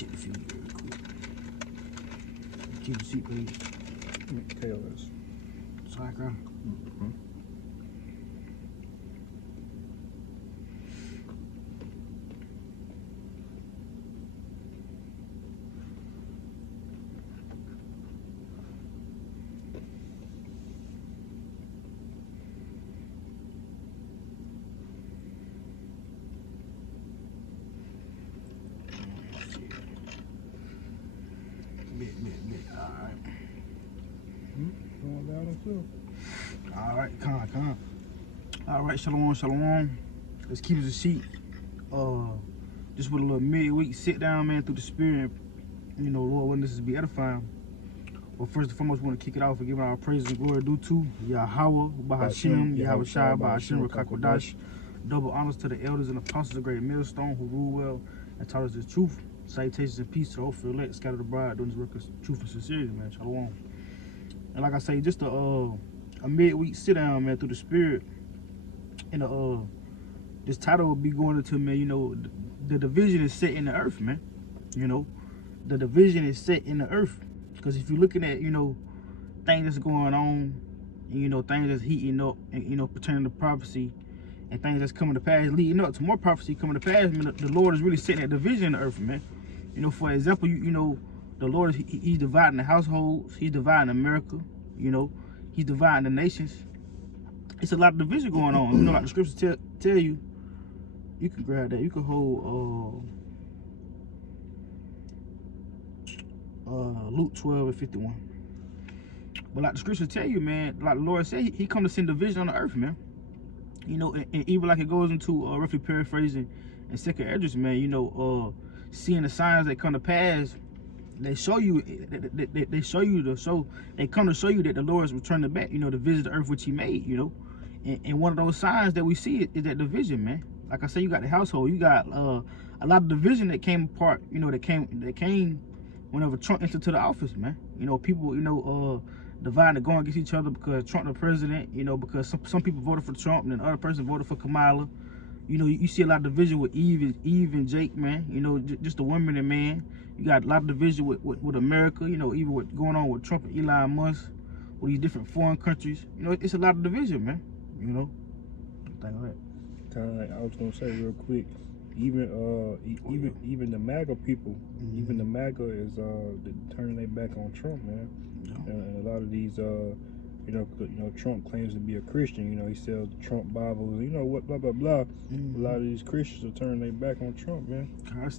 check the feed real quick. Keep the seat, please. KOS. Cycle. Alright. Going down too. Alright, con. Alright, shalom. Let's keep it a sheet. Just with a little midweek sit down, man, through the spirit. You know, Lord, witnesses be edifying. Well, first and foremost, we want to kick it off and give our praise and glory due to Yahweh, Bahashim, Yahweh Shai, Bahashim, Rakakwadash. Double honors to the elders and apostles of Great Millstone who rule well and taught us the truth. Salutations and peace to the hopeful elect, scattered abroad, doing this work of truth and sincerity, man. Shalom. And like I say, just a midweek sit down, man, through the spirit. And this title will be going into, man, you know, the division is set in the earth, man. You know, the division is set in the earth. Because if you're looking at, you know, things that's going on, and, you know, things that's heating up, and, you know, pertaining to prophecy, and things that's coming to pass, leading up to more prophecy coming to pass, man, the Lord is really setting that division in the earth, man. You know, for example, you know, the Lord, he's dividing the households, he's dividing America, you know, he's dividing the nations. It's a lot of division going on. You know, like the scriptures tell you, you can grab that, you can hold Luke 12:51. But like the scriptures tell you, man, like the Lord said, he come to send division on the earth, man. You know, and even like it goes into roughly paraphrasing in 2nd Esdras, man, you know, seeing the signs that come to pass, they show you, they come to show you that the Lord is returning back, you know, to visit the earth which he made, you know. And one of those signs that we see is that division, man. Like I say, you got the household, you got a lot of division that came apart, you know, that came whenever Trump entered to the office, man. You know, people, you know, divided, going against each other because Trump the president, you know, because some people voted for Trump and then other person voted for Kamala. You know, you see a lot of division with Eve and Jake, man. You know, just the woman and man. You got a lot of division with America, you know, even what's going on with Trump and Elon Musk, with these different foreign countries. You know, it's a lot of division, man. You know, thing like that. Kind of like I was gonna say real quick, even the MAGA people, even the MAGA is turning their back on Trump, man. And a lot of these, you know, Trump claims to be a Christian. You know, he sells Trump Bibles. You know what, blah blah blah. A lot of these Christians are turning their back on Trump, man.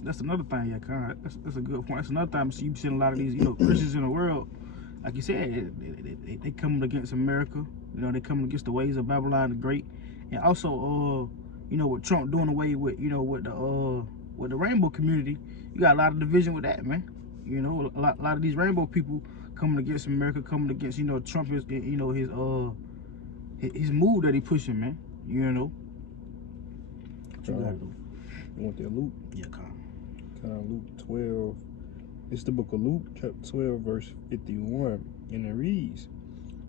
That's another thing, yeah, Con. That's a good point. That's another time you see a lot of these, you know, Christians in the world. Like you said, they coming against America. You know, they coming against the ways of Babylon the Great, and also, you know, with Trump doing away with, you know, with the rainbow community, you got a lot of division with that, man. You know, a lot of these rainbow people coming against America, coming against, you know, Trump is, you know, his move that he pushing, man. You know. What you got, though? You want that Luke? Yeah, Con. Luke 12. It's the book of Luke, chapter 12, verse 51, and it reads,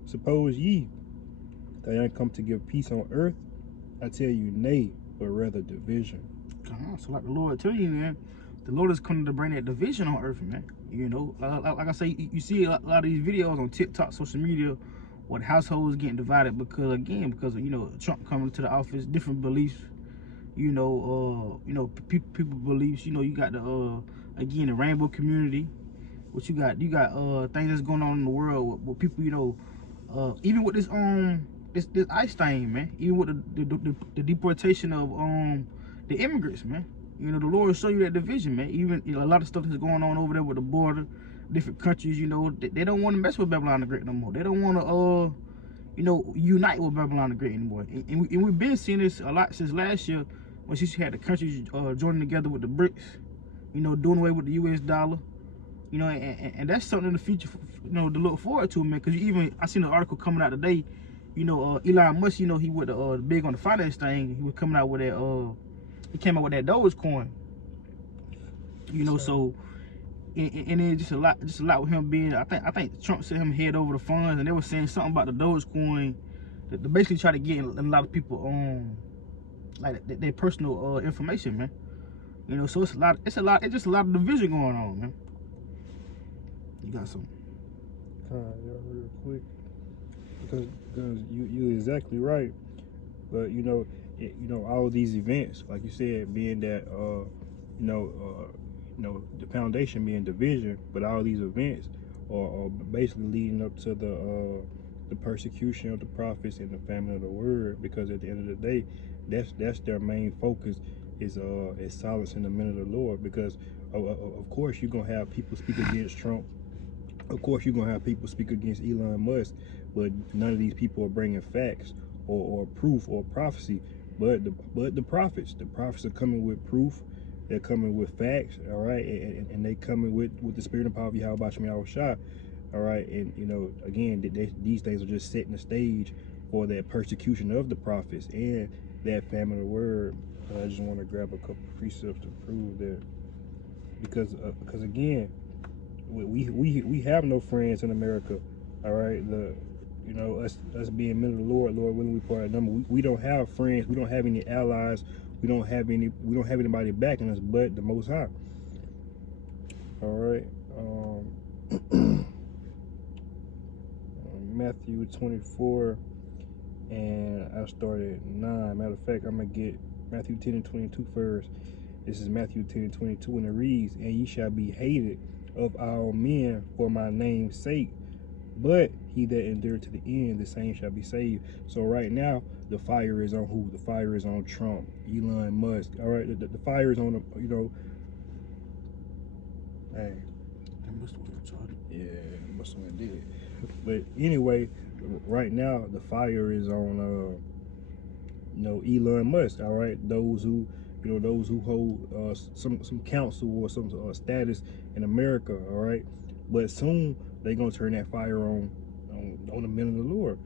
"Suppose ye that I come to give peace on earth? I tell you, nay, but rather division." So like the Lord tell you, man, the Lord is coming to bring that division on earth, man. You know, like I say, you see a lot of these videos on TikTok, social media, where the households getting divided because of, you know, Trump coming to the office, different beliefs. You know, people beliefs. You know, you got the again the rainbow community. What you got things that's going on in the world with people. You know, even with this ICE thing, man. Even with the deportation of the immigrants, man. You know, the Lord will show you that division, man. Even, you know, a lot of stuff that's going on over there with the border, different countries. You know, they don't want to mess with Babylon the Great no more. They don't want to you know, unite with Babylon the Great anymore. And we've been seeing this a lot since last year, when she had the countries joining together with the BRICS, you know, doing away with the US dollar, you know, and that's something in the future, you know, to look forward to, man. Because I seen an article coming out today, you know, Elon Musk, you know, he was big on the finance thing. He was coming out with that, he came out with that Dogecoin, you know, so. And then just a lot with him being, I think Trump sent him head over the funds, and they were saying something about the Dogecoin that basically try to get a lot of people on like their personal information, man. You know, so it's just a lot of division going on, man. You got some. Yeah, real quick, because you're exactly right. But all of these events, like you said, being that the foundation being division, but all these events are basically leading up to the persecution of the prophets and the famine of the word. Because at the end of the day, that's their main focus is silencing the men of the Lord. Because of course you're gonna have people speak against Trump. Of course you're gonna have people speak against Elon Musk, but none of these people are bringing facts or proof or prophecy. But the prophets are coming with proof. They're coming with facts, all right, and they coming with the spirit and power of Yahweh Bashmi Shah, all right. And again, these things are just setting the stage for that persecution of the prophets and that famine of the word. I just want to grab a couple precepts to prove that, because again, we have no friends in America, all right. Us being men of the Lord willing we part number. We don't have friends. We don't have any allies. We don't have anybody backing us but the Most High. All right. Matthew 24, and I started at 9. Matter of fact, I'm gonna get Matthew 10 and 22 first. This is Matthew 10 and 22, and it reads, "And ye shall be hated of all men for my name's sake, but he that endured to the end, the same shall be saved." So right now, the fire is on who? The fire is on Trump, Elon Musk. All right, the fire is on hey, yeah, must have did. But anyway, right now the fire is on Elon Musk. All right, those who hold some counsel or some status in America. All right, but soon they're gonna turn that fire on the men of the Lord.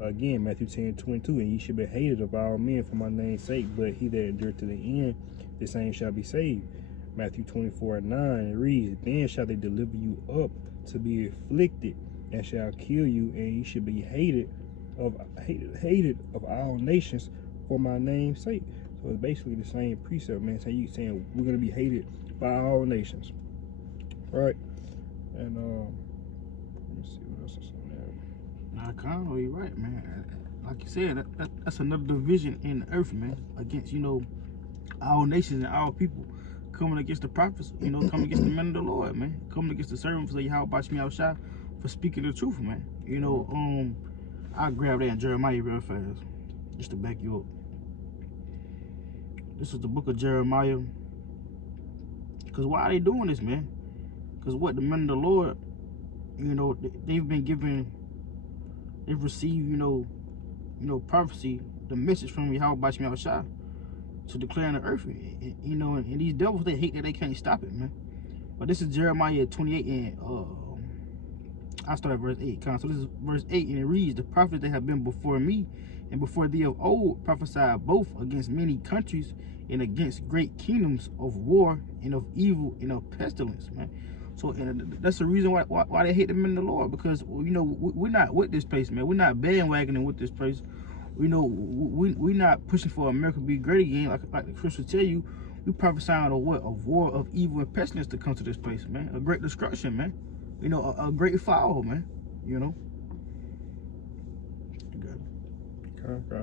Again, Matthew 10:22, "And ye should be hated of all men for my name's sake, but he that endured to the end, the same shall be saved." Matthew 24 and 9, it reads, "Then shall they deliver you up to be afflicted, and shall kill you, and ye should be hated of all nations for my name's sake." So it's basically the same precept, man. So you saying we're gonna be hated by all nations, right? And let me see what else is on there. Nah, Conno, you're right, man. Like you said, that's another division in the earth, man. Against all nations and all people coming against the prophets. Coming against the men of the Lord, man. Coming against the servants of Yahweh Bashmi Shah for speaking the truth, man. I'll grab that in Jeremiah real fast, just to back you up. This is the book of Jeremiah. Because why are they doing this, man? Because what the men of the Lord, they've received, prophecy, the message from Yahweh Bashmi Shah to declare in the earth. And these devils, they hate that they can't stop it, man. But this is Jeremiah 28, and I start at verse 8. So this is verse 8, and it reads, "The prophets that have been before me and before thee of old prophesied both against many countries and against great kingdoms of war and of evil and of pestilence," man. So that's the reason why they hate the men of the Lord, because we're not with this place, man. We're not bandwagoning with this place. We're not pushing for America to be great again, like the scriptures tell you. We prophesying of war of evil and pestilence to come to this place, man. A great destruction, man. A great fall, man. I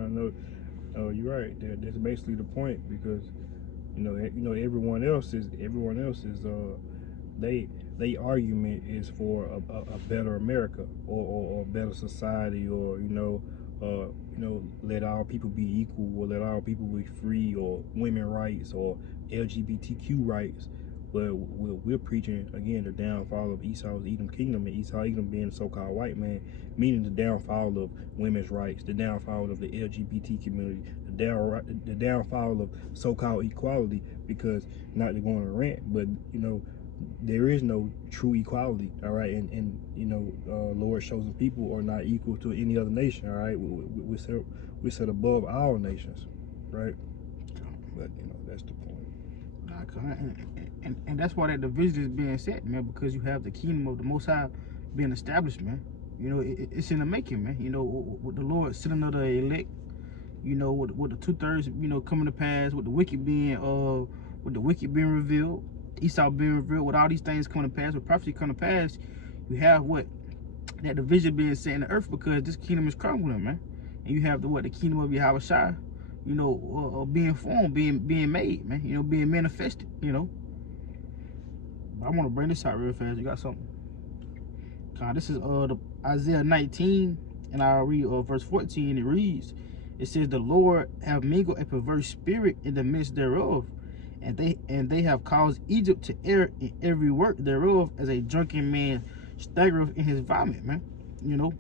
know. Oh, you're right. That's basically the point, because everyone else is they argument is for a better America or a better society, or let all people be equal, or let all people be free, or women rights, or LGBTQ rights. But we're preaching, again, the downfall of Esau's Edom kingdom, and Esau Edom being the so-called white man, meaning the downfall of women's rights, the downfall of the LGBT community, the downfall of so-called equality. Because, not to go on a rant, but there is no true equality, all right. And Lord's chosen people are not equal to any other nation, all right. We're set above all nations, right? But that's the point. And that's why that division is being set, man, because you have the kingdom of the Most High being established, man. It's in the making, man. With the Lord sitting under the elect, with the 2/3, coming to pass, with the wicked being with the wicked being revealed, Esau being revealed, with all these things coming to pass, with prophecy coming to pass, you have what? That division being set in the earth because this kingdom is crumbling, man. And you have the kingdom of Yahushua, you know, being formed, being made, man, you know, being manifested, you know. But I want to bring this out real fast. You got something? This is the Isaiah 19, and I'll read verse 14. It reads, it says, the Lord have mingled a perverse spirit in the midst thereof, and they have caused Egypt to err in every work thereof, as a drunken man staggereth in his vomit, man. You know,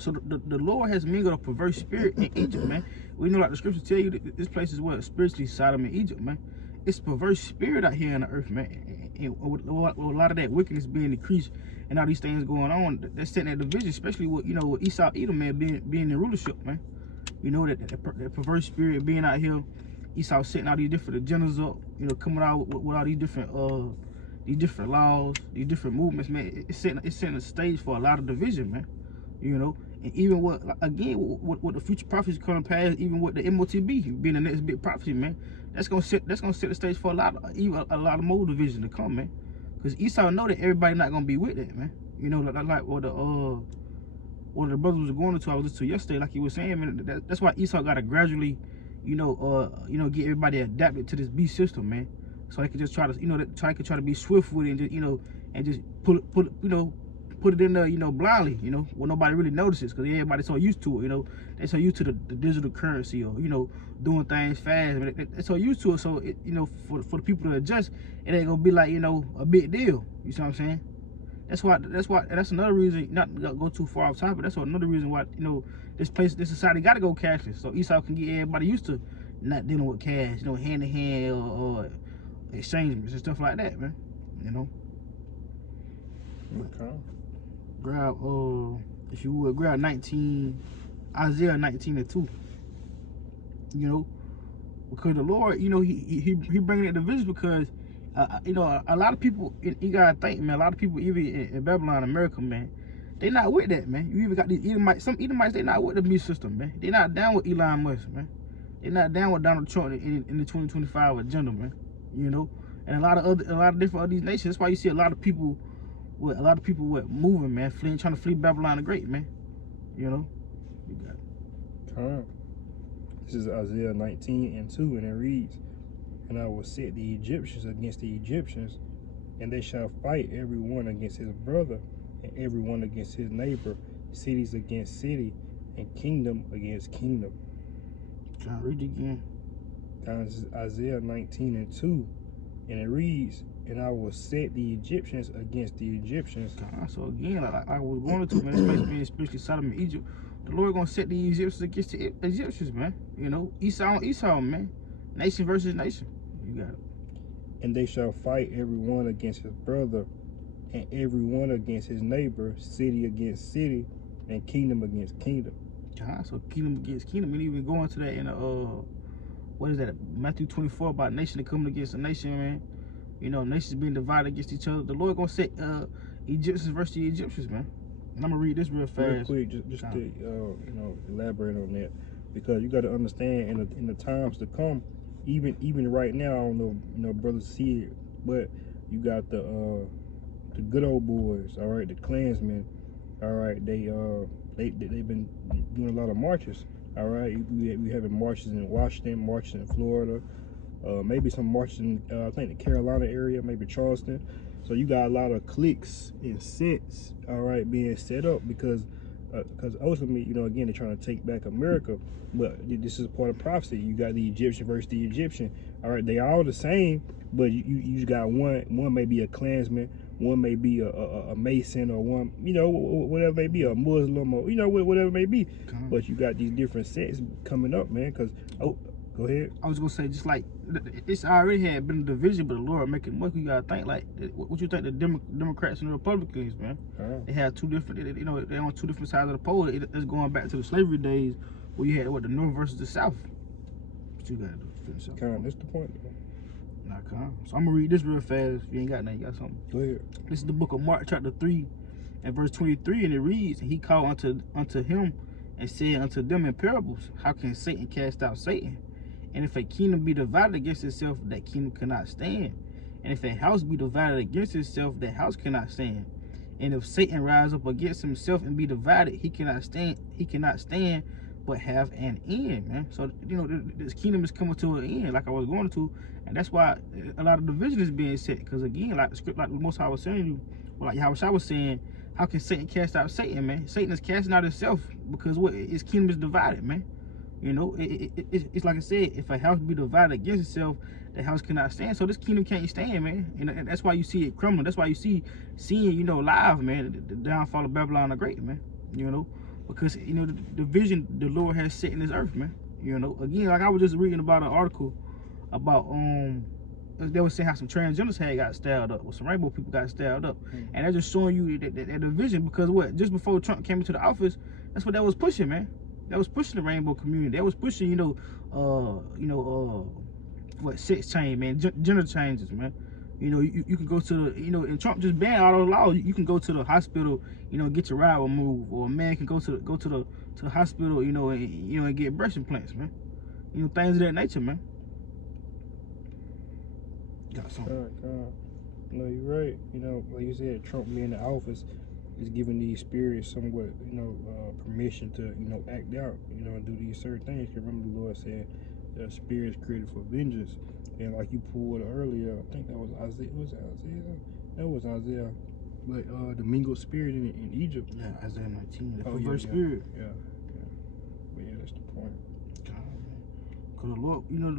so the Lord has mingled a perverse spirit in Egypt, man. We know, like the scriptures tell you, that this place is what? Spiritually Sodom and Egypt, man. It's a perverse spirit out here in the earth, man. And with a lot of that wickedness being decreased and all these things going on, that's setting that division, especially with, you know, with Esau, Edom, man, being in rulership, man. You know, that perverse spirit being out here, Esau setting all these different agendas up, you know, coming out with all these different laws, these different movements, man. It's setting a stage for a lot of division, man. You know, and even what the future prophecies coming past, even with the MOTB being the next big prophecy, man, that's gonna set the stage for a lot of more division to come, man. Because Esau know that everybody not gonna be with that, man. You know, like what the brothers was going into, I was listening to yesterday, like he was saying, man. That's why Esau gotta gradually, you know, get everybody adapted to this beast system, man. So they could just try to, you know, try to be swift with it, and just, you know, and just put it in there, you know, blindly, you know, where nobody really notices, because everybody's so used to it, you know. They're so used to the digital currency, or, you know, doing things fast. I mean, they're so used to it, so it, you know, for the people to adjust, it ain't gonna be like, you know, a big deal. You see what I'm saying? That's another reason, not to go too far off topic, that's another reason why, you know, this society got to go cashless, so Esau can get everybody used to not dealing with cash, you know, hand to hand or exchangements and stuff like that, man. You know. Okay. Grab if you would, grab Isaiah 19:2. You know, because the Lord, you know, he bringing it to vision because you know, a lot of people, you gotta think, man, a lot of people even in Babylon, America, man, they not with that, man. You even got these Edomites, some Edomites, they not with the beast system, man. They not down with Elon Musk, man. They not down with Donald Trump in the 2025 agenda, man. You know, and a lot of different of these nations. That's why you see a lot of people moving, man, trying to flee Babylon the Great, man. You know, you got it. This is Isaiah 19:2, and it reads, and I will set the Egyptians against the Egyptians, and they shall fight every one against his brother, and every one against his neighbor, cities against city, and kingdom against kingdom. Can I read it again? This is Isaiah 19:2, and it reads, and I will set the Egyptians against the Egyptians. So again, like I was going to, man, this place being especially Sodom and Egypt, the Lord gonna set the Egyptians against the Egyptians, man. You know, Esau, man. Nation versus nation. You got it. And they shall fight every one against his brother, and every one against his neighbor, city against city, and kingdom against kingdom. So kingdom against kingdom, and even going to that in what is that, Matthew 24, about nation coming against a nation, man. You know, nations being divided against each other. The Lord gonna set Egyptians versus the Egyptians, man. And I'm gonna read this real fast. Real quick, just to you know, elaborate on that, because you got to understand in the times to come, even right now, I don't know, you know, brothers see it, but you got the good old boys, all right, the Klansmen, all right, they've been doing a lot of marches, all right. We having marches in Washington, marches in Florida, maybe some marches in I think the Carolina area, maybe Charleston. So you got a lot of cliques and sets, all right, being set up because ultimately, you know, again, they're trying to take back America, but this is part of prophecy. You got the Egyptian versus the Egyptian, all right. They all the same, but you got one may be a Klansman, one may be a Mason, or one, you know, whatever it may be, a Muslim, or, you know, whatever it may be. But you got these different sets coming up, man. Because go ahead. I was gonna say, just like it's already had been a division, but the Lord making much. You gotta think, like, what you think the Democrats and the Republicans, man? They have two different, you know, they're on two different sides of the pole. It's going back to the slavery days where you had the North versus the South. But you gotta do. That's the point. So I'm gonna read this real fast. If you ain't got nothing, you got something? Go ahead. This is the book of Mark, chapter 3, and verse 23, and it reads, "And he called unto him and said unto them in parables, how can Satan cast out Satan? And if a kingdom be divided against itself, that kingdom cannot stand. And if a house be divided against itself, that house cannot stand. And if Satan rise up against himself and be divided, he cannot stand. He cannot stand, but have an end, man. So this kingdom is coming to an end, like I was going to, and that's why a lot of division is being set. Because again, like the script, like Most High was saying, like Yahushua was saying, how can Satan cast out Satan, man? Satan is casting out himself because what his kingdom is divided, man. It's like I said, if a house be divided against itself, the house cannot stand. So this kingdom can't stand, man. And that's why you see it crumbling. That's why you seeing, live, man, the downfall of Babylon the Great, man. Because the vision the Lord has set in this earth, man. Again, like I was just reading about an article about they were saying how some transgenders had got styled up, or some rainbow people got styled up, and they're just showing you that division. Because what, just before Trump came into the office, that's what that was pushing, man. That was pushing the rainbow community. That was pushing, what, sex change, man, gender changes, man. You can go to the, and Trump just banned all those laws. You can go to the hospital, get your ride removed, or a man can go to the hospital, and get breast implants, man. Things of that nature, man. Got something. No, you're right. Like you said, Trump being in the office is giving these spirits somewhat, permission to, act out, and do these certain things. Because remember, the Lord said, the spirits created for vengeance. And like you pulled earlier, I think that was Isaiah. That was Isaiah. Like the mingled spirit in Egypt. Yeah, Isaiah 19, the perverse spirit. Yeah. But yeah, that's the point. Because the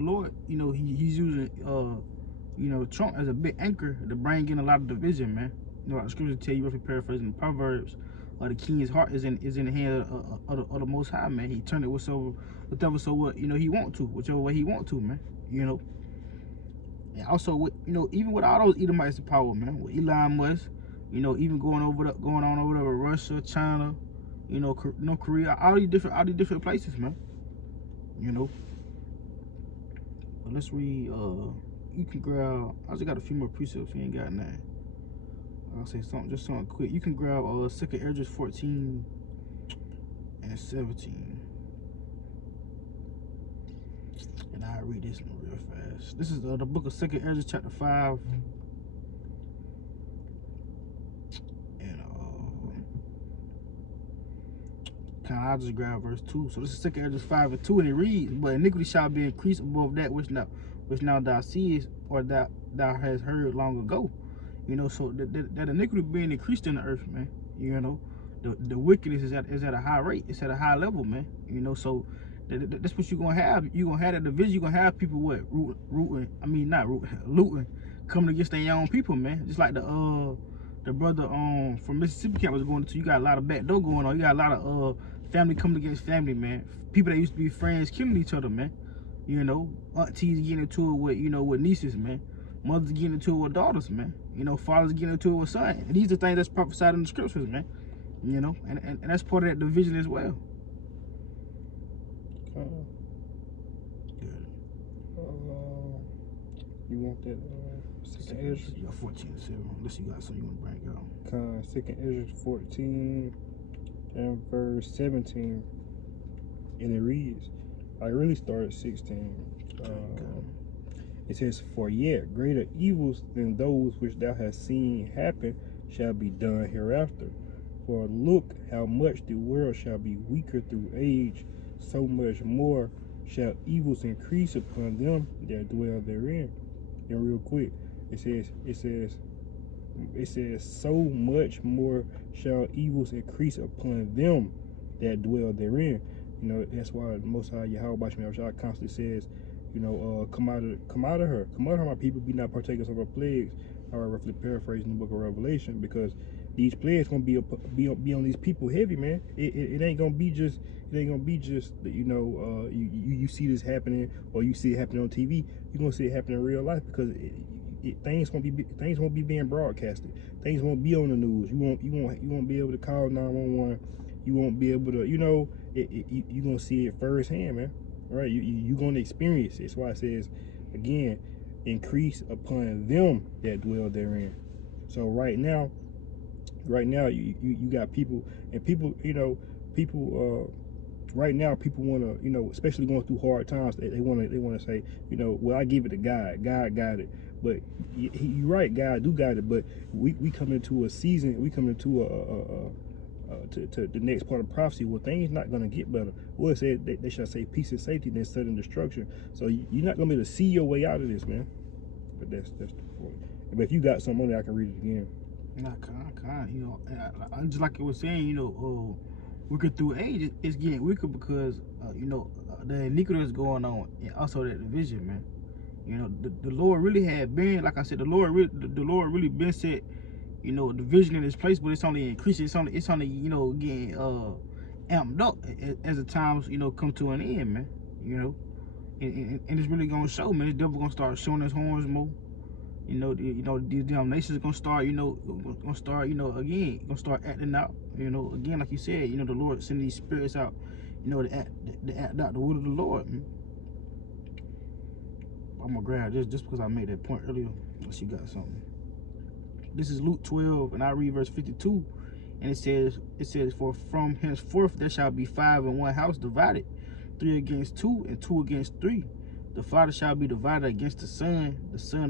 Lord, he's using Trump as a big anchor to bring in a lot of division, man. Like the scriptures tell you, roughly paraphrasing the Proverbs, the king's heart is in the hand of the Most High, man. He turned it whatever he want to, whichever way he want to, man. And also even with all those Edomites in power, man, with Elon Musk, even going on over there with Russia, China, Korea, all these different places, man. But let's read. You can grab. I just got a few more precepts. We ain't got none. I'll say something quick. You can grab 2nd Esdras 14 and 17. And I'll read this one real fast. This is the book of 2nd Esdras chapter 5. And I'll just grab verse 2. So this is 2nd Esdras 5 and 2, and it reads, "But iniquity shall be increased above that which now thou seest, or that thou hast heard long ago." So that iniquity being increased in the earth, man. The wickedness is at a high rate. It's at a high level, man. So that's what you're gonna have. You're gonna have that division. You're gonna have people looting, coming against their own people, man. Just like the brother from Mississippi camp was going to. You got a lot of backdoor going on. You got a lot of family coming against family, man. People that used to be friends killing each other, man. Aunties getting into it with nieces, man. Mothers getting into it with daughters, man. Fathers getting into it with sons. And these are things that's prophesied in the scriptures, man. And that's part of that division as well. Good. You want that 2nd Esdras? You got 14 and 7. Unless you got something you want to bring out. 2nd Esdras 14 and verse 17. And it reads, I really started 16. It says, "For yet greater evils than those which thou hast seen happen shall be done hereafter. For look how much the world shall be weaker through age, so much more shall evils increase upon them that dwell therein." And real quick, it says, so much more shall evils increase upon them that dwell therein. That's why the Most High Yahweh constantly says, come out of her, my people, be not partakers of her plagues. I roughly paraphrasing the book of Revelation, because these plagues gonna be on these people heavy, man. It ain't gonna be just you see this happening, or you see it happening on TV. You're gonna see it happen in real life, because things won't be being broadcasted. Things won't be on the news. You won't be able to call 911. You won't be able to, you're gonna see it firsthand, man. Right? You're gonna experience it. That's why it says, again, increase upon them that dwell therein. So right now you got people, and people right now people want to, you know, especially going through hard times, they want to say, you know, well, I give it to God. God got it. But you're right, God do got it. But we come into a season, we come into to the next part of prophecy where things not going to get better. Well, it said they shall say peace and safety, then sudden destruction. So you're not going to be able to see your way out of this, man. But that's the point. But if you got some money, I can read it again. Nah, kind, you know, I just like I was saying, you know, wicker through age, it's getting weaker because, you know, the iniquity is going on, and also that division, man. You know, the Lord really had been, like I said, the Lord really been set, you know, division in this place, but it's only increasing. It's only, you know, getting amped up as the times, you know, come to an end, man. You know, and it's really gonna show, man. The devil gonna start showing his horns more. You know, these denominations are gonna start, you know, again, gonna start acting out. You know, again, like you said, you know, the Lord sending these spirits out, you know, to act out the will of the Lord, man. I'm gonna grab this just because I made that point earlier. Unless you got something. This is Luke 12, and I read verse 52, and it says, for from henceforth there shall be 5 in one house divided, 3 against 2, and 2 against 3. The father shall be divided against the son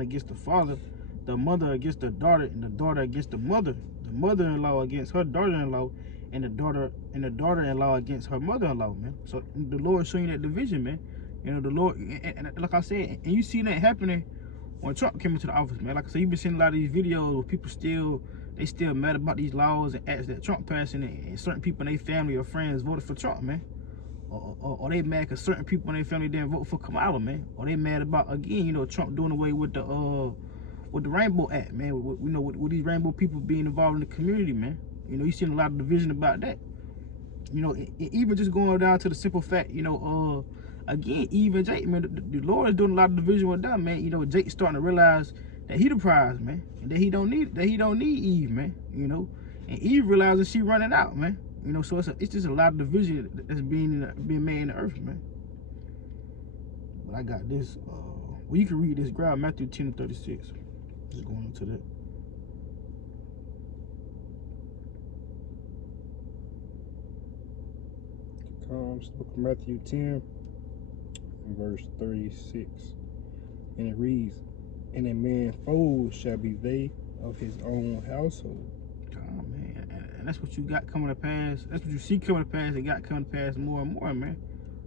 against the father, the mother against the daughter, and the daughter against the mother-in-law against her daughter-in-law, and the daughter-in-law against her mother-in-law, man. So the Lord showing that division, man. You know, the Lord, and like I said, and you see that happening when Trump came into the office, man. Like I said, you've been seeing a lot of these videos where people still mad about these laws and acts that Trump passed, and certain people in their family or friends voted for Trump, man. Or they mad because certain people in their family didn't vote for Kamala, man. Or they mad about, again, you know, Trump doing away with the Rainbow Act, man. You know, with these rainbow people being involved in the community, man. You know, you seen a lot of division about that. You know, even just going down to the simple fact, you know, again, Eve and Jake, man, the Lord is doing a lot of division with them, man. You know, Jake's starting to realize that he the prize, man, and that he don't need Eve, man. You know, and Eve realizing she running out, man. You know, so it's just a lot of division that's being made in the earth, man. But I got this. Well, you can read this. Grab Matthew 10:36. Just going into that. Comes book of Matthew 10, verse 36, and it reads, "And a man's foes shall be they of his own household." Oh man, and that's what you got coming to pass. That's what you see coming to pass. It got coming to pass more and more, man.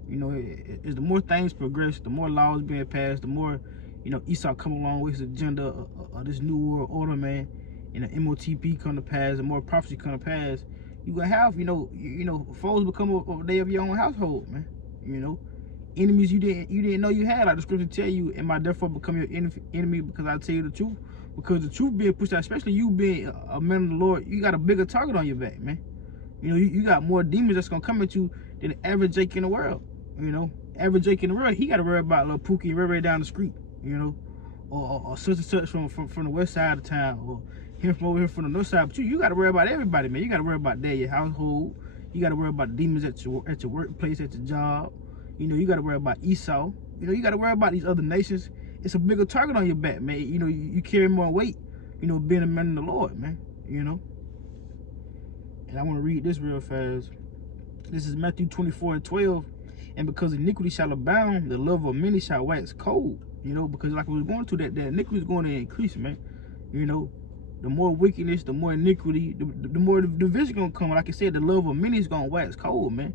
You know, it's the more things progress, the more laws being passed, the more, you know, Esau come along with his agenda of this new world order, man. And the MOTP come to pass, the more prophecy come to pass. You gonna have, you know, foes become a day of your own household, man. You know, enemies you didn't know you had. Like the scripture tell you, "Am I therefore become your enemy because I tell you the truth?" Because the truth being pushed out, especially you being a man of the Lord, you got a bigger target on your back, man. You know, you got more demons that's gonna come at you than the average Jake in the world. You know, average Jake in the world, he got to worry about little Pookie and Ray down the street. You know, or such and such from the west side of town, or him from over here from the north side. But you got to worry about everybody, man. You got to worry about your household. You got to worry about the demons at your workplace, at your job. You know, you got to worry about Esau. You know, you got to worry about these other nations. It's a bigger target on your back, man. You know, you carry more weight, you know, being a man of the Lord, man. You know. And I want to read this real fast. This is Matthew 24:12. "And because iniquity shall abound, the love of many shall wax cold." You know, because like we was going to, that iniquity is going to increase, man. You know, the more wickedness, the more iniquity, the more the division going to come. Like I said, the love of many is going to wax cold, man.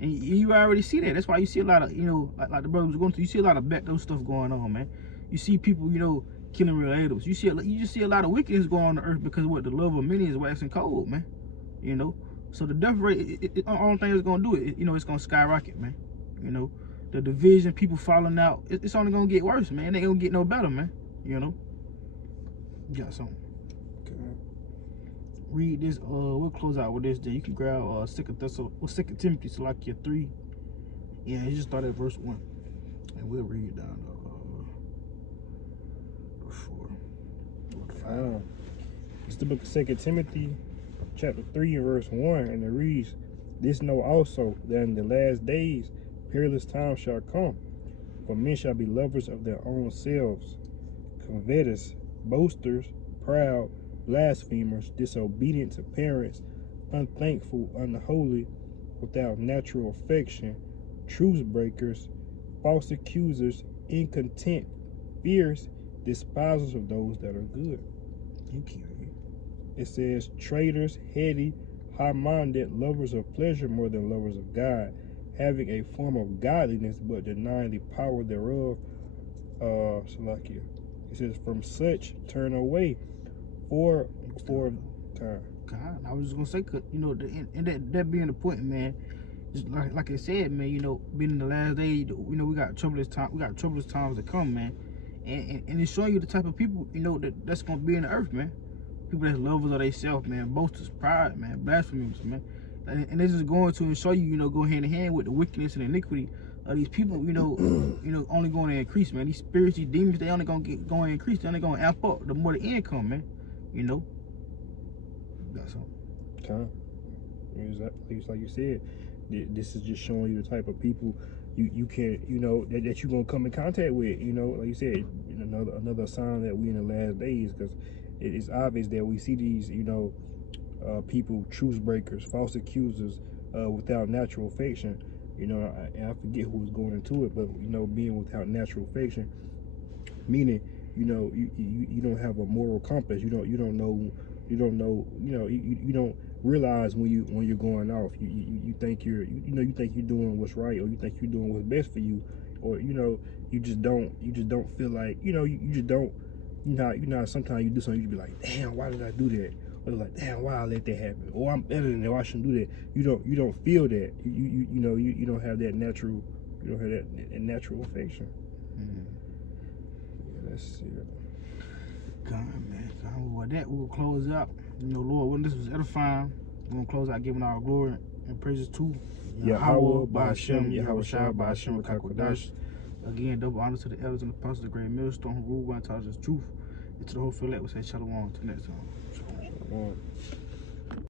And you already see that. That's why you see a lot of, you know, like the brother was going to, you see a lot of backdoor stuff going on, man. You see people, you know, killing relatives. You just see a lot of wickedness going on the earth because what the love of many is waxing cold, man. You know, so the death rate, the only thing it's going to do, you know, it's going to skyrocket, man. You know, the division, people falling out, it's only going to get worse, man. It ain't going to get no better, man. You know, you got something. Okay. Read this, we'll close out with this. Then you can grab 2 Timothy, so like your 3. Yeah, he just started at verse 1. And we'll read down to 4. It's the book of 2 Timothy, chapter 3 and verse 1, and it reads, "This know also, that in the last days perilous times shall come, for men shall be lovers of their own selves, covetous, boasters, proud, blasphemers, disobedient to parents, unthankful, unholy, without natural affection, truce breakers, false accusers, incontent, fierce, despisers of those that are good. It says traitors, heady, high-minded, lovers of pleasure more than lovers of God, having a form of godliness but denying the power thereof. Salakia. It says, from such turn away for time. God, I was just gonna say, you know, and that being the point, man. Just like I said, man, you know, being in the last day, you know, we got troublous times to come, man. And it's showing you the type of people, you know, that's gonna be in the earth, man. People that's lovers of themselves, man, boasters, pride, man, blasphemers, man. And this is going to show you, you know, go hand in hand with the wickedness and iniquity of these people, you know, only going to increase, man. These spirits, these demons, they only going to increase. They only going to amp up the more the end come, man. You know. That's all. Okay. It's like you said, this is just showing you the type of people you can, you know, that you're gonna come in contact with. You know, like you said, another sign that we in the last days, because it is obvious that we see these, you know, people, truce breakers, false accusers, without natural affection. You know, I forget who was going into it, but you know, being without natural affection, meaning, you know, you don't have a moral compass. You don't know, you don't realize when you're going off. You think you think you're doing what's right, or you think you're doing what's best for you, or you know, you just don't feel like, you know, you just don't. You know, sometimes you do something, you be like, damn, why did I do that? Or like, damn, why I let that happen? Or I'm better than that, I shouldn't do that. You don't feel that. You know, you don't have that natural, you don't have that natural affection. Yeah, that's it. God, man. God, with that, we'll close out. You know, Lord, when this was edifying, we're gonna close out giving our glory and praises to Yahweh, Ba'ashem, Yahweh Shai, Ba'ashem, Kakodash. Again, double honor to the elders and the apostles, the great millstone who rule by and taught us truth. And to the whole field, we say shalom. To the next time. Shalom.